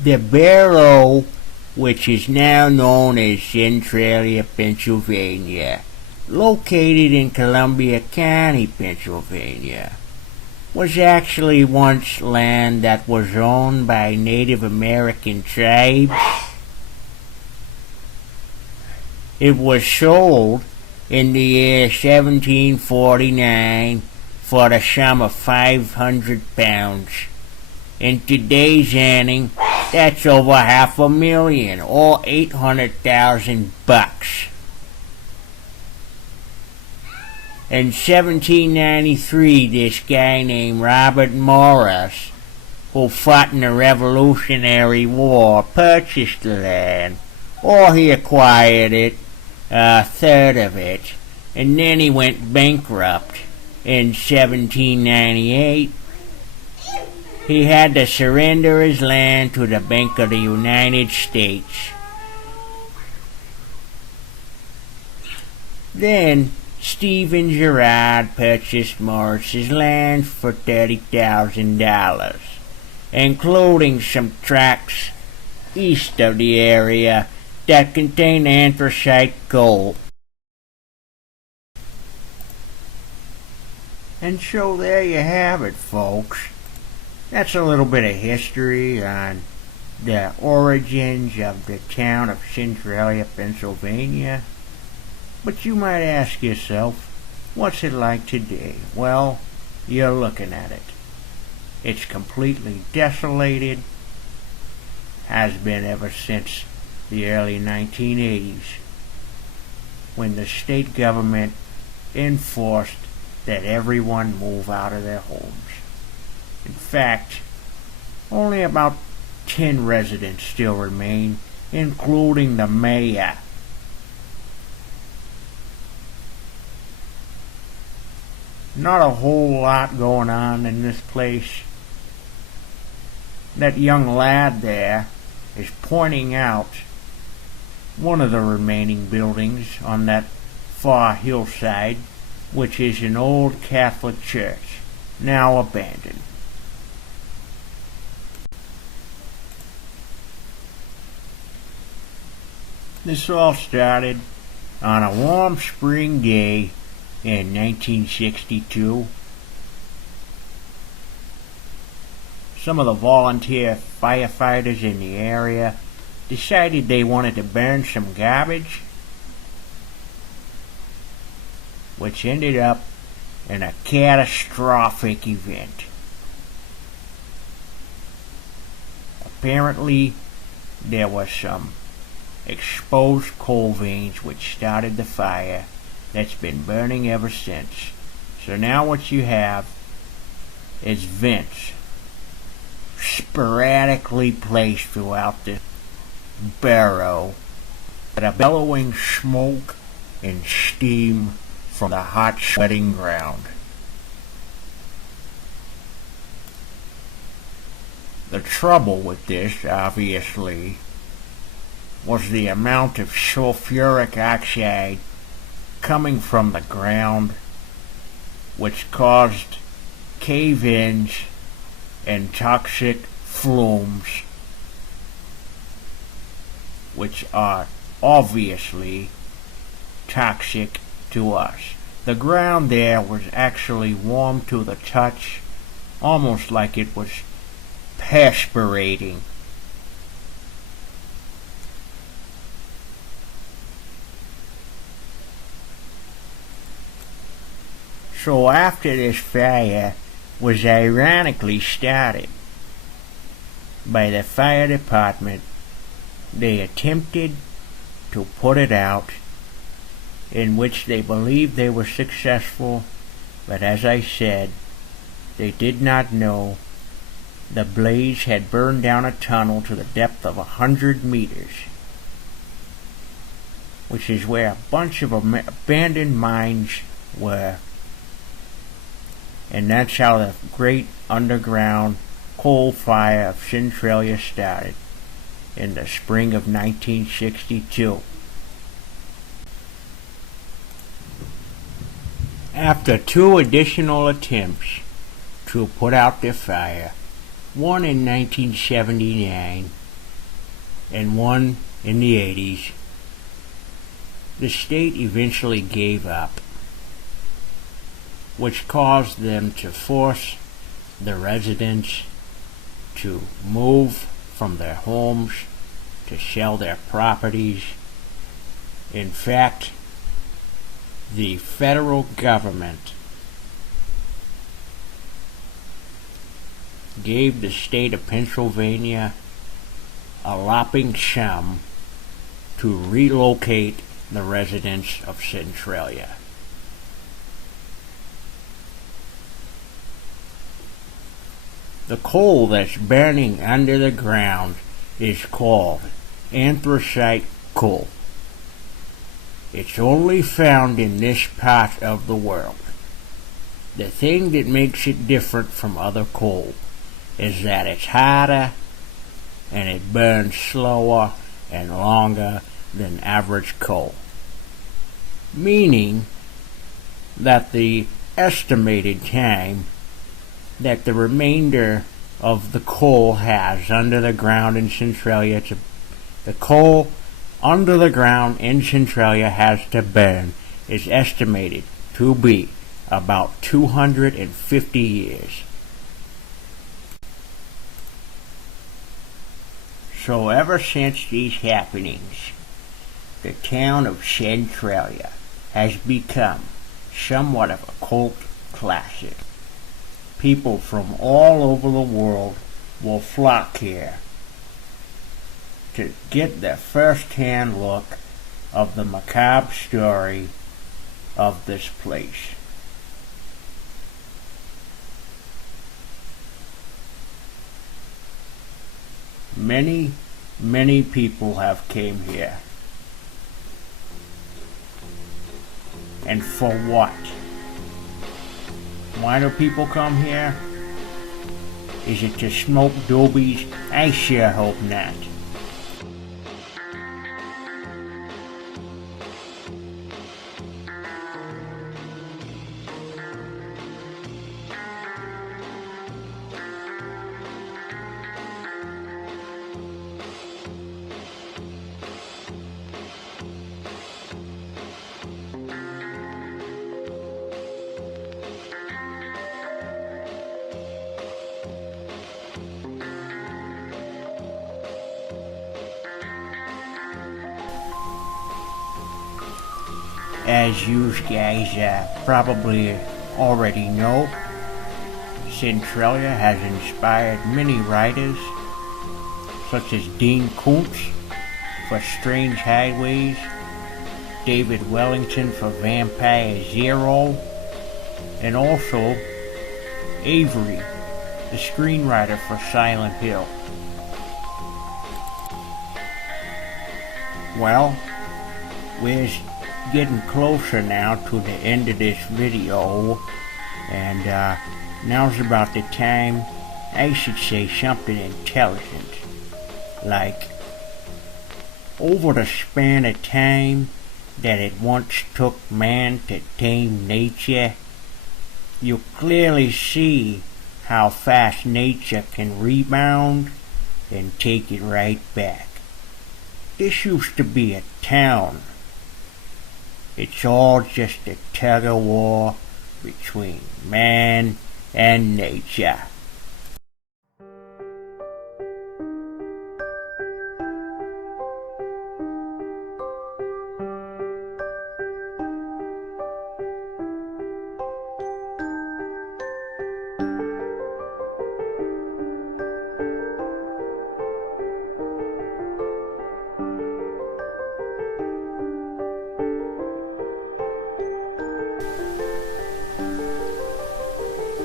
The borough, which is now known as Centralia, Pennsylvania, located in Columbia County, Pennsylvania, was actually once land that was owned by Native American tribes. It was sold in the year 1749 for the sum of £500. In today's earning, that's over $500,000 or $800,000. In 1793, this guy named Robert Morris, who fought in the Revolutionary War, purchased the land, or he acquired it, a third of it, and then he went bankrupt in 1798. He had to surrender his land to the Bank of the United States. Then Stephen Girard purchased Morris's land for $30,000, including some tracts east of the area that contain anthracite coal. And so there you have it, folks. That's a little bit of history on the origins of the town of Centralia, Pennsylvania. But you might ask yourself, what's it like today? Well, you're looking at it. It's completely desolated, has been ever since the early 1980s, when the state government enforced that everyone move out of their homes. In fact, only about 10 residents still remain, including the mayor. Not a whole lot going on in this place. That young lad there is pointing out one of the remaining buildings on that far hillside, which is an old Catholic church, now abandoned. This all started on a warm spring day in 1962. Some of the volunteer firefighters in the area decided they wanted to burn some garbage, which ended up in a catastrophic event. Apparently, there was some exposed coal veins which started the fire that's been burning ever since. So now what you have is vents sporadically placed throughout the borough a bellowing smoke and steam from the hot, sweating ground. The trouble with this, obviously, was the amount of sulfuric oxide coming from the ground, which caused cave-ins and toxic flumes, which are obviously toxic to us. The ground there was actually warm to the touch, almost like it was perspirating. So after this fire was ironically started by the fire department, they attempted to put it out, in which they believed they were successful, but as I said, they did not know the blaze had burned down a tunnel to the depth of 100 meters, which is where a bunch of abandoned mines were. And that's how the great underground coal fire of Centralia started in the spring of 1962. After 2 additional attempts to put out the fire, one in 1979 and one in the 80s, the state eventually gave up, which caused them to force the residents to move from their homes, to sell their properties. In fact, the federal government gave the state of Pennsylvania a whopping sum to relocate the residents of Centralia. The coal that's burning under the ground is called anthracite coal. It's only found in this part of the world. The thing that makes it different from other coal is that it's harder and it burns slower and longer than average coal, meaning that the estimated time that the remainder of the coal has under the ground in Centralia the coal under the ground in Centralia has to burn is estimated to be about 250 years. So ever since these happenings, the town of Centralia has become somewhat of a cult classic. People from all over the world will flock here to get the first-hand look of the macabre story of this place. Many, many people have came here. And for what? Why do people come here? Is it to smoke doobies? I sure hope not. As you guys probably already know, Centralia has inspired many writers, such as Dean Koontz for Strange Highways, David Wellington for Vampire Zero, and also Avery, the screenwriter for Silent Hill. Well, we're getting closer now to the end of this video, and now's about the time I should say something intelligent, like, over the span of time that it once took man to tame nature, you clearly see how fast nature can rebound and take it right back. This used to be a town. It's all just a tug of war between man and nature.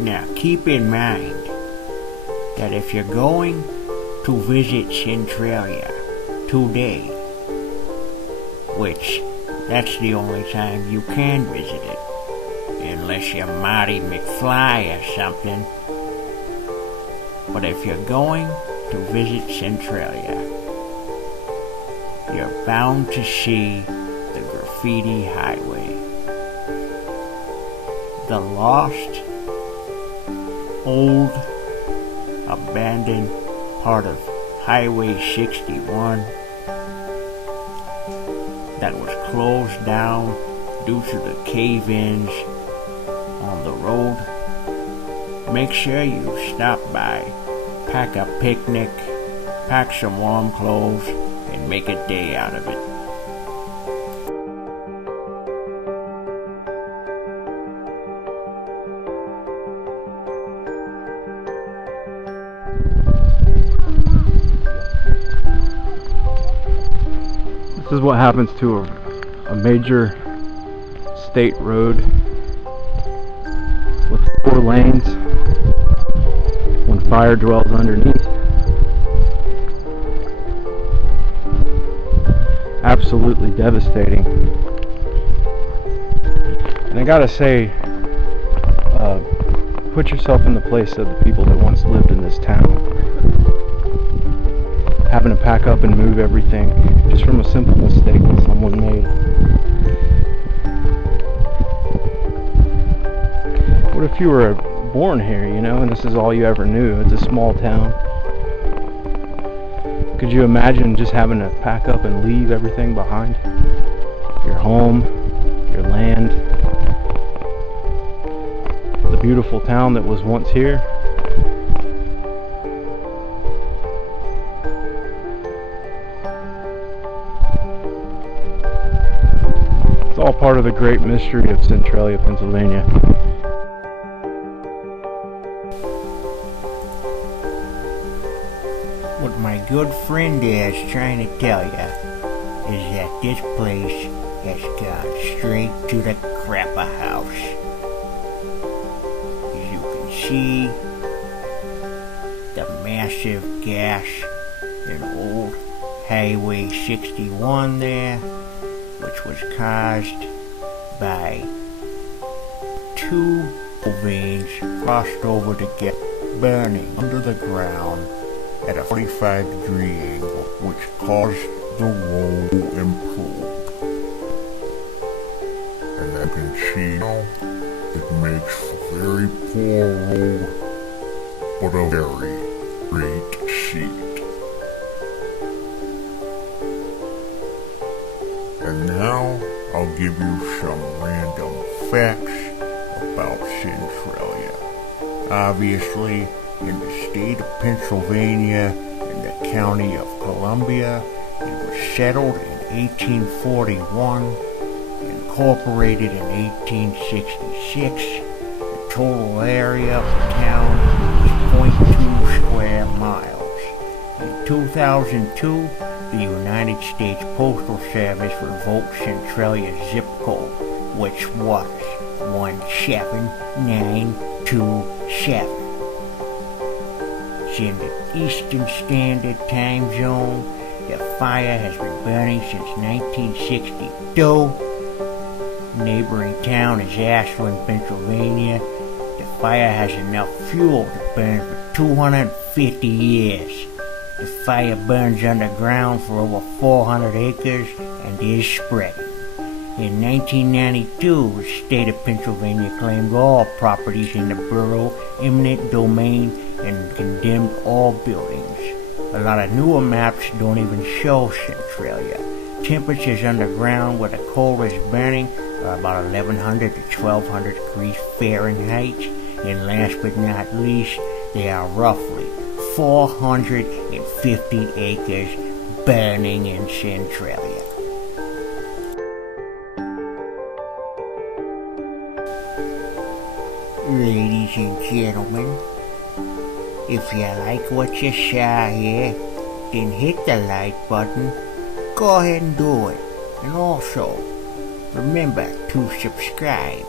Now keep in mind that if you're going to visit Centralia today, which that's the only time you can visit it, unless you're Marty McFly or something, but if you're going to visit Centralia, you're bound to see the graffiti highway. The lost, old, abandoned part of Highway 61 that was closed down due to the cave-ins on the road. Make sure you stop by, pack a picnic, pack some warm clothes, and make a day out of it. This is what happens to a major state road with 4 lanes when fire dwells underneath. Absolutely devastating. And I gotta say, put yourself in the place of the people that once lived in this town, having to pack up and move everything just from a simple mistake that someone made. What if you were born here, and this is all you ever knew? It's a small town. Could you imagine just having to pack up and leave everything behind? Your home, your land, the beautiful town that was once here. It's all part of the great mystery of Centralia, Pennsylvania. What my good friend is trying to tell you is that this place has gone straight to the crapper house. As you can see, the massive gash in old Highway 61 there, which was caused by 2 veins crossed over to get burning under the ground at a 45-degree angle, which caused the road to improve. And as you can see now, it makes a very poor road, but a very great seat. And now, I'll give you some random facts about Centralia. Obviously, in the state of Pennsylvania, in the county of Columbia, it was settled in 1841, incorporated in 1866. The total area of the town is 0.2 square miles. In 2002, the United States Postal Service revoked Centralia's zip code, which was 17927. It's in the Eastern Standard Time Zone. The fire has been burning since 1962. Neighboring town is Ashland, Pennsylvania. The fire has enough fuel to burn for 250 years. The fire burns underground for over 400 acres and is spreading. In 1992, the state of Pennsylvania claimed all properties in the borough eminent domain and condemned all buildings. A lot of newer maps don't even show Centralia. Temperatures underground where the coal is burning are about 1100 to 1200 degrees Fahrenheit, and last but not least, there are roughly 450 acres burning in Centralia. Ladies and gentlemen, if you like what you saw here, then hit the like button. Go ahead and do it. And also, remember to subscribe.